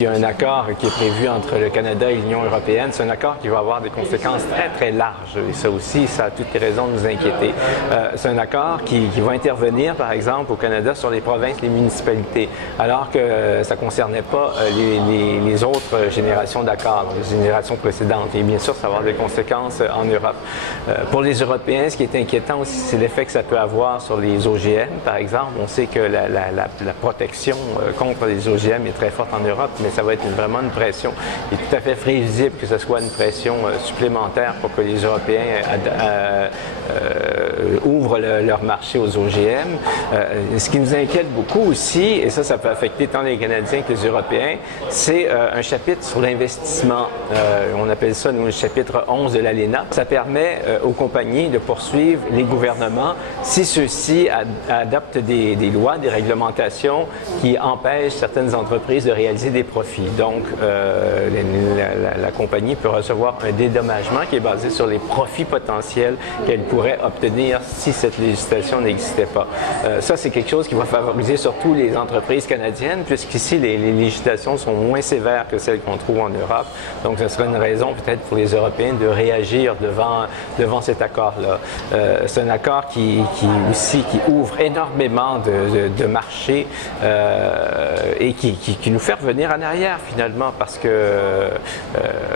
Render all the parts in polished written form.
Il y a un accord qui est prévu entre le Canada et l'Union européenne. C'est un accord qui va avoir des conséquences très, très larges. Et ça aussi, ça a toutes les raisons de nous inquiéter. C'est un accord qui va intervenir, par exemple, au Canada sur les provinces, les municipalités, alors que ça ne concernait pas les autres générations d'accords, les générations précédentes. Et bien sûr, ça va avoir des conséquences en Europe. Pour les Européens, ce qui est inquiétant aussi, c'est l'effet que ça peut avoir sur les OGM, par exemple. On sait que la protection contre les OGM est très forte en Europe, mais ça va être vraiment une pression. Il est tout à fait prévisible que ce soit une pression supplémentaire pour que les Européens ouvrent leur marché aux OGM. Ce qui nous inquiète beaucoup aussi, et ça peut affecter tant les Canadiens que les Européens, c'est un chapitre sur l'investissement. On appelle ça, nous, le chapitre 11 de l'ALENA. Ça permet aux compagnies de poursuivre les gouvernements si ceux-ci adoptent des lois, des réglementations qui empêchent certaines entreprises de réaliser des profits. Donc, la compagnie peut recevoir un dédommagement qui est basé sur les profits potentiels qu'elle pourrait obtenir si cette législation n'existait pas. Ça, c'est quelque chose qui va favoriser surtout les entreprises canadiennes, puisqu'ici, les législations sont moins sévères que celles qu'on trouve en Europe. Donc, ce serait une raison peut-être pour les Européens de réagir devant cet accord-là. C'est un accord qui ouvre énormément de marchés et qui nous fait revenir en arrière finalement, parce que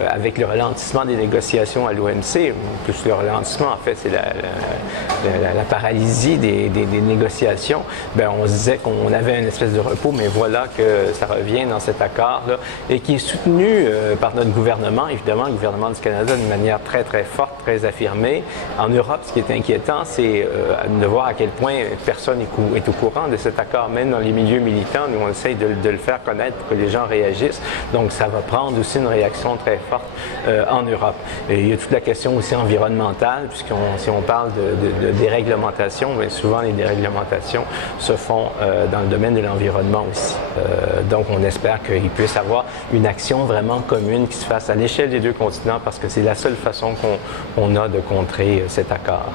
avec le ralentissement des négociations à l'OMC, plus le ralentissement en fait, c'est la paralysie des négociations, bien, on se disait qu'on avait une espèce de repos, mais voilà que ça revient dans cet accord-là, et qui est soutenu par notre gouvernement, évidemment, le gouvernement du Canada d'une manière très, très forte, très affirmée. En Europe, ce qui est inquiétant, c'est de voir à quel point personne est au courant de cet accord. Même dans les milieux militants, nous, on essaye de le faire connaître pour que les gens réagissent. Donc, ça va prendre aussi une réaction très forte en Europe. Et il y a toute la question aussi environnementale, si on parle de déréglementation, mais souvent les déréglementations se font dans le domaine de l'environnement aussi. Donc, on espère qu'il puisse y avoir une action vraiment commune qui se fasse à l'échelle des deux continents, parce que c'est la seule façon qu'on a de contrer cet accord.